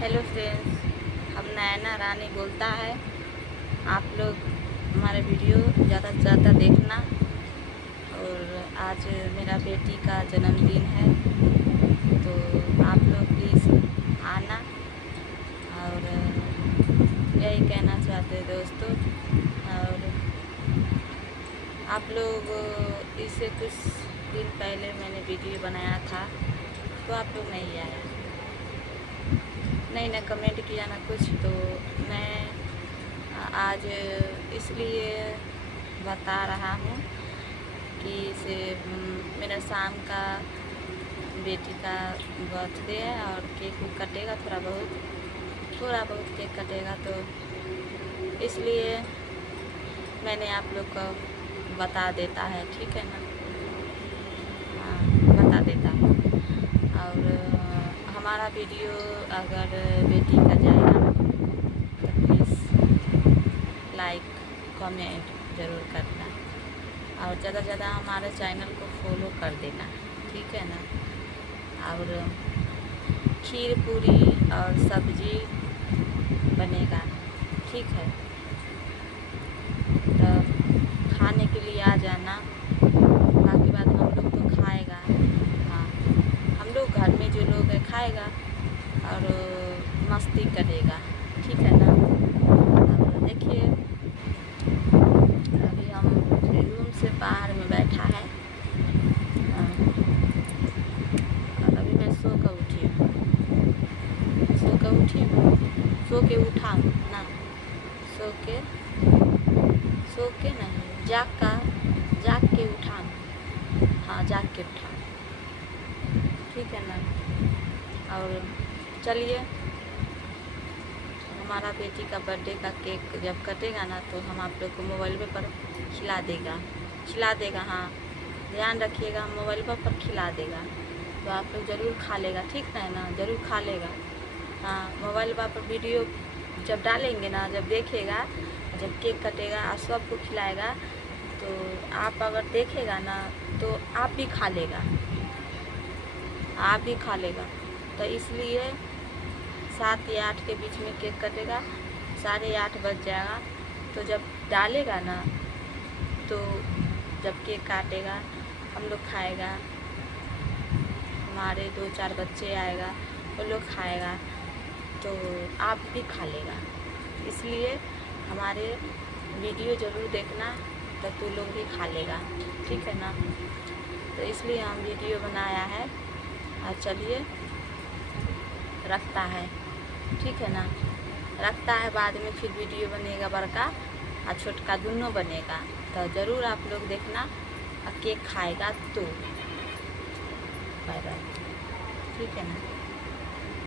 Hello friends, हम नैना रानी बोलता है। आप लोग हमारे वीडियो ज़्यादा से ज़्यादा देखना। और आज मेरा बेटी का जन्मदिन है, तो आप लोग प्लीज़ आना। और यही कहना चाहते दोस्तों। और आप लोग इससे कुछ दिन पहले मैंने वीडियो बनाया था, तो आप लोग नहीं आया, नहीं ना कमेंट किया ना कुछ। तो मैं आज इसलिए बता रहा हूँ कि इसे मेरा शाम का बेटी का बर्थडे है और केक कटेगा, थोड़ा बहुत केक कटेगा। तो इसलिए मैंने आप लोग को बता देता है, ठीक है ना। हाँ, बता देता है। और हमारा वीडियो अगर बेटी का जाएगा ना, तो प्लीज़ लाइक कमेंट ज़रूर करना और ज़्यादा से ज़्यादा हमारे चैनल को फॉलो कर देना, ठीक है ना। और खीर पूरी और सब्जी बनेगा, ठीक है। तो खाने के लिए आ जाना। बाकी बात हम लोग तो खाएगा, हाँ, हम लोग घर में जो लोग है खाएगा और मस्ती करेगा, ठीक है ना। और देखिए अभी हम रूम से बाहर में बैठा है। और अभी मैं सो के उठी हूँ, सो के उठा ना, सो के नहीं, जाग के उठा। हाँ, जाग के उठा, ठीक है ना। और चलिए, हमारा बेटी का बर्थडे का केक जब कटेगा ना, तो हम आप लोग को मोबाइल पर खिला देगा। हाँ, ध्यान रखिएगा, मोबाइल पर खिला देगा, तो आप लोग ज़रूर खा लेगा, ठीक है ना, ज़रूर खा लेगा। हाँ, मोबाइल पर वीडियो जब डालेंगे ना, जब देखेगा, जब केक कटेगा और सबको खिलाएगा, तो आप अगर देखेगा ना, तो आप भी खा लेगा। तो इसलिए 7 या 8 के बीच में केक कटेगा, 8:30 बज जाएगा। तो जब डालेगा ना, तो जब केक काटेगा, हम लोग खाएगा, हमारे 2-4 बच्चे आएगा, वो लोग खाएगा, तो आप भी खा लेगा। इसलिए हमारे वीडियो ज़रूर देखना, तो तू लोग भी खा लेगा, ठीक है ना। तो इसलिए हम वीडियो बनाया है। और चलिए, रखता है, ठीक है ना, रखता है। बाद में फिर वीडियो बनेगा, बड़का और छोटका दोनों बनेगा, तो ज़रूर आप लोग देखना। और केक खाएगा तो बाय बाय, ठीक है ना।